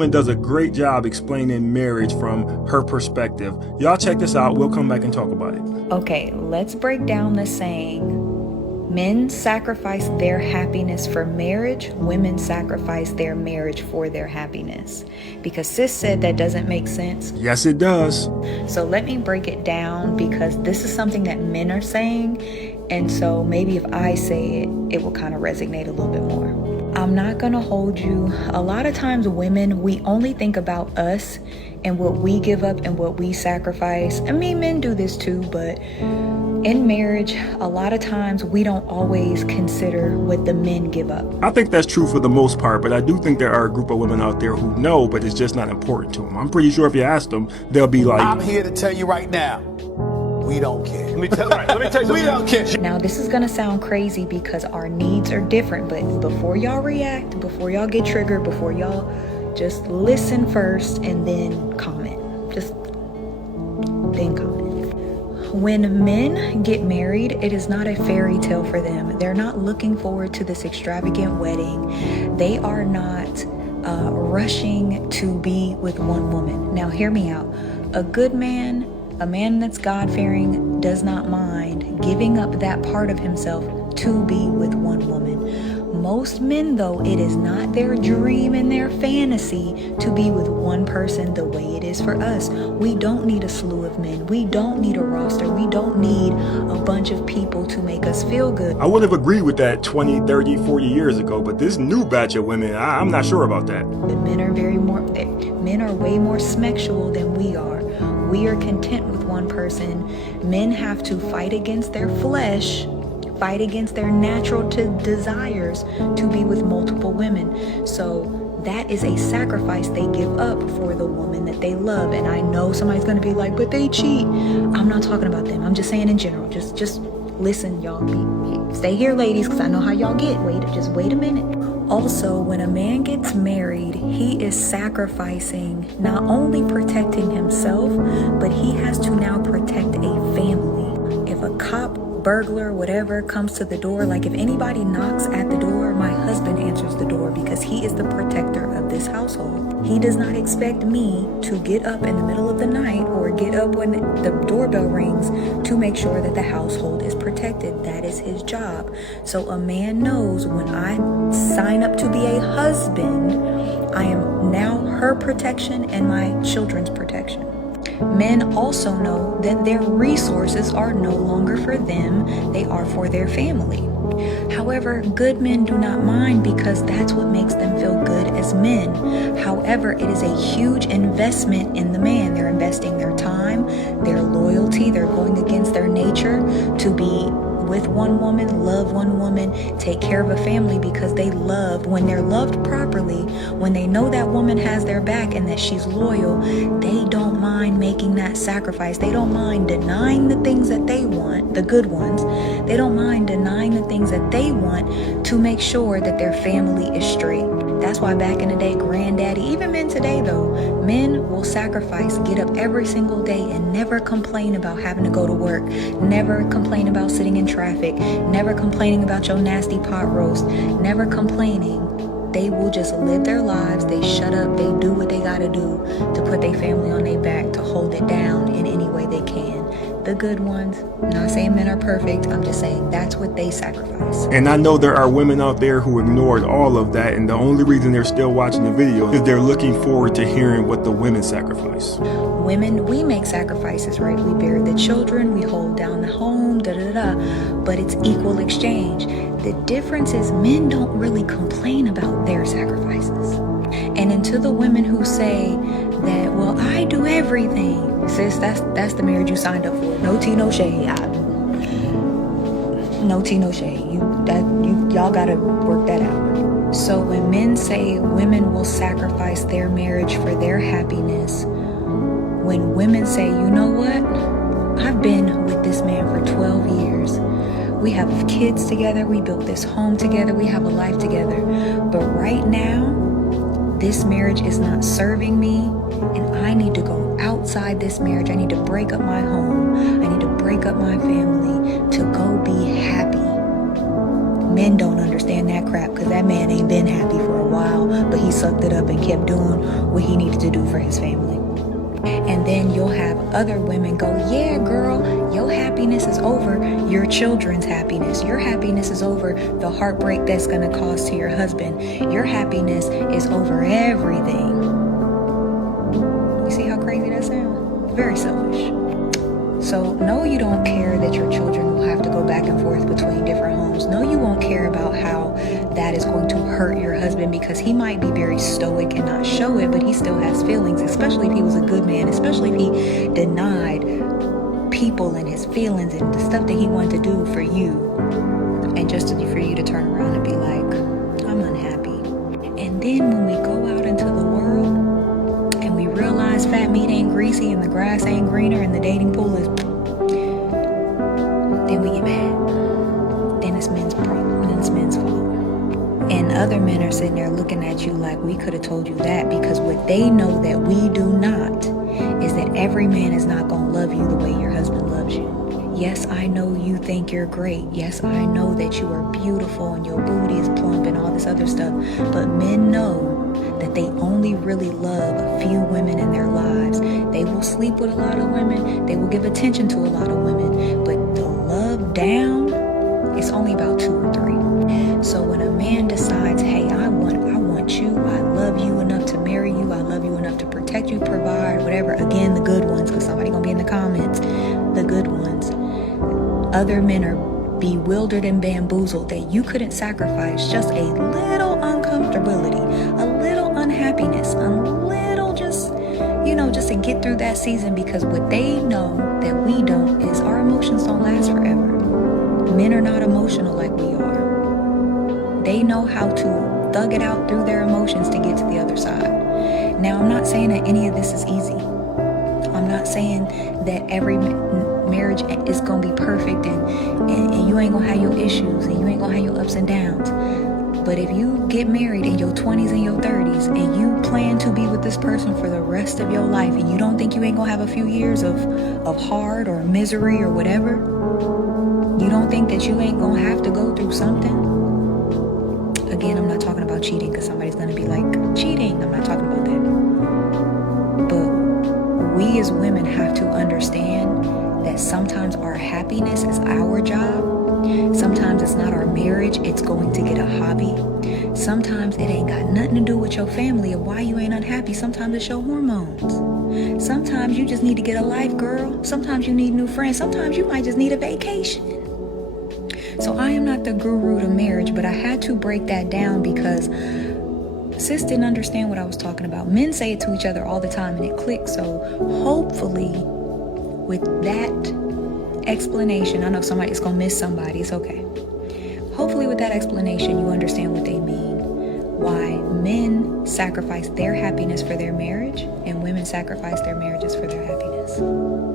Woman does a great job explaining marriage from her perspective. Y'all check this out. We'll come back and talk about it. Okay, let's break down the saying. Men sacrifice their happiness for marriage. Women sacrifice their marriage for their happiness. Because sis said that doesn't make sense. Yes, it does. So let me break it down, because this is something that men are saying. And so maybe if I say it, it will kind of resonate a little bit more. I'm not going to hold you. A lot of times women, we only think about us and what we give up and what we sacrifice. I mean, men do this too, but in marriage, a lot of times we don't always consider what the men give up. I think that's true for the most part, but I do think there are a group of women out there who know, but it's just not important to them. I'm pretty sure if you ask them, they'll be like, I'm here to tell you right now, we don't care. Let me tell you We don't care. Now, this is going to sound crazy because our needs are different, but before y'all react, before y'all get triggered, before y'all just listen first and then comment. Just then comment. When men get married, it is not a fairy tale for them. They're not looking forward to this extravagant wedding. They are not rushing to be with one woman. Now, hear me out. A good man, a man that's God-fearing, does not mind giving up that part of himself to be with one woman. Most men, though, it is not their dream and their fantasy to be with one person the way it is for us. We don't need a slew of men. We don't need a roster. We don't need a bunch of people to make us feel good. I would have agreed with that 20, 30, 40 years ago, but this new batch of women, I'm not sure about that. But men are way more sexual than we are. We are content with one person. Men have to fight against their flesh, fight against their natural desires to be with multiple women. So that is a sacrifice they give up for the woman that they love. And I know somebody's going to be like, but they cheat. I'm not talking about them. I'm just saying in general. Just listen, y'all. Stay here, ladies, because I know how y'all get. Just wait a minute. Also, when a man gets married, he is sacrificing, not only protecting himself, but he has to now protect a family. If a cop, burglar, whatever comes to the door, like if anybody knocks at the door, my husband answers the door because he is the protector of this household. He does not expect me to get up in the middle of the night or get up when the doorbell rings to make sure that the household is protected. That is his job. So a man knows when I sign up to be a husband, I am now her protection and my children's protection. Men also know that their resources are no longer for them, they are for their family. However, good men do not mind because that's what makes them feel good as men. However, it is a huge investment in the man. They're investing their time, their loyalty, they're going against their nature to be with one woman, love one woman, take care of a family because they love. When they're loved properly, when they know that woman has their back and that she's loyal, they don't mind making that sacrifice. They don't mind denying the things that they want, the good ones. They don't mind denying the things that they want to make sure that their family is straight. That's why back in the day, granddaddy, even men today though, men will sacrifice, get up every single day and never complain about having to go to work, never complain about sitting in traffic, never complaining about your nasty pot roast, never complaining. They will just live their lives. They shut up. They do what they gotta do to put their family on their back, to hold it down in any way they can. The good ones, I'm not saying men are perfect. I'm just saying that's what they sacrifice. And I know there are women out there who ignored all of that, and the only reason they're still watching the video is they're looking forward to hearing what the women sacrifice. Women, we make sacrifices, right? We bear the children, we hold down the home, but it's equal exchange. The difference is men don't really complain about their sacrifices. And into the women who say that, well, I do everything. Sis, that's the marriage you signed up for. No tea, no shade. No tea, no shade. Y'all gotta work that out. So when men say women will sacrifice their marriage for their happiness, when women say, you know what? I've been with this man for 12 years. We have kids together. We built this home together. We have a life together. But right now, this marriage is not serving me, and I need to go outside this marriage. I need to break up my home. I need to break up my family to go be happy. Men don't understand that crap because that man ain't been happy for a while, but he sucked it up and kept doing what he needed to do for his family. And then you'll have other women go, yeah, girl, your happiness is over your children's happiness. Your happiness is over the heartbreak that's going to cause to your husband. Your happiness is over everything. You see how crazy that sounds? Very selfish. So no, you don't care that your children will have to go back and forth between different homes. No, you won't care about how that is going to hurt your husband because he might be very stoic and not show it, but he still has feelings, especially if he was a good man, especially if he denied people and his feelings and the stuff that he wanted to do for you. And just for you to turn around and be like, I'm unhappy. And then when we go out into the world, and we realize fat meat ain't greasy and the grass ain't greener and the dating pool is, then we get mad. Then it's men's problem. Then it's men's fault. And other men are sitting there looking at you like we could have told you that, because what they know that we do not is that every man is not going to love you the way your husband loves you. Yes, I know you think you're great. Yes, I know that you are beautiful and your booty is plump and all this other stuff. But men know that they only really love a few women in their lives. They will sleep with a lot of women. They will give attention to a lot of women. But the love down, it's only about 2 or 3. So when a man decides, hey, I want you, I love you enough to marry you, I love you enough to protect you, provide, whatever. Again, the good ones, because somebody gonna be in the comments. The good ones. Other men are bewildered and bamboozled that you couldn't sacrifice just a little uncomfortability, a little unhappiness, a little just to get through that season, because what they know that we don't is our emotions don't last forever. Men are not emotional like we are. They know how to thug it out through their emotions to get to the other side. Now, I'm not saying that any of this is easy. I'm not saying that every marriage is going to be perfect and you ain't going to have your issues and you ain't going to have your ups and downs. But if you get married in your 20s and your 30s and you plan to be with this person for the rest of your life and you don't think you ain't going to have a few years of hard or misery or whatever, you don't think that you ain't going to have to go through something. Again, I'm not talking about cheating because somebody's going to be like, cheating. I'm not talking about that. But we as women have to understand that sometimes our happiness is our job. Sometimes it's not our marriage, it's going to get a hobby. Sometimes it ain't got nothing to do with your family or why you ain't unhappy. Sometimes it's your hormones. Sometimes you just need to get a life, girl. Sometimes you need new friends. Sometimes you might just need a vacation. So I am not the guru to marriage, but I had to break that down because sis didn't understand what I was talking about. Men say it to each other all the time and it clicks. So hopefully with that explanation, I know somebody's gonna miss somebody, it's okay. Hopefully with that explanation you understand what they mean. Why men sacrifice their happiness for their marriage and women sacrifice their marriages for their happiness.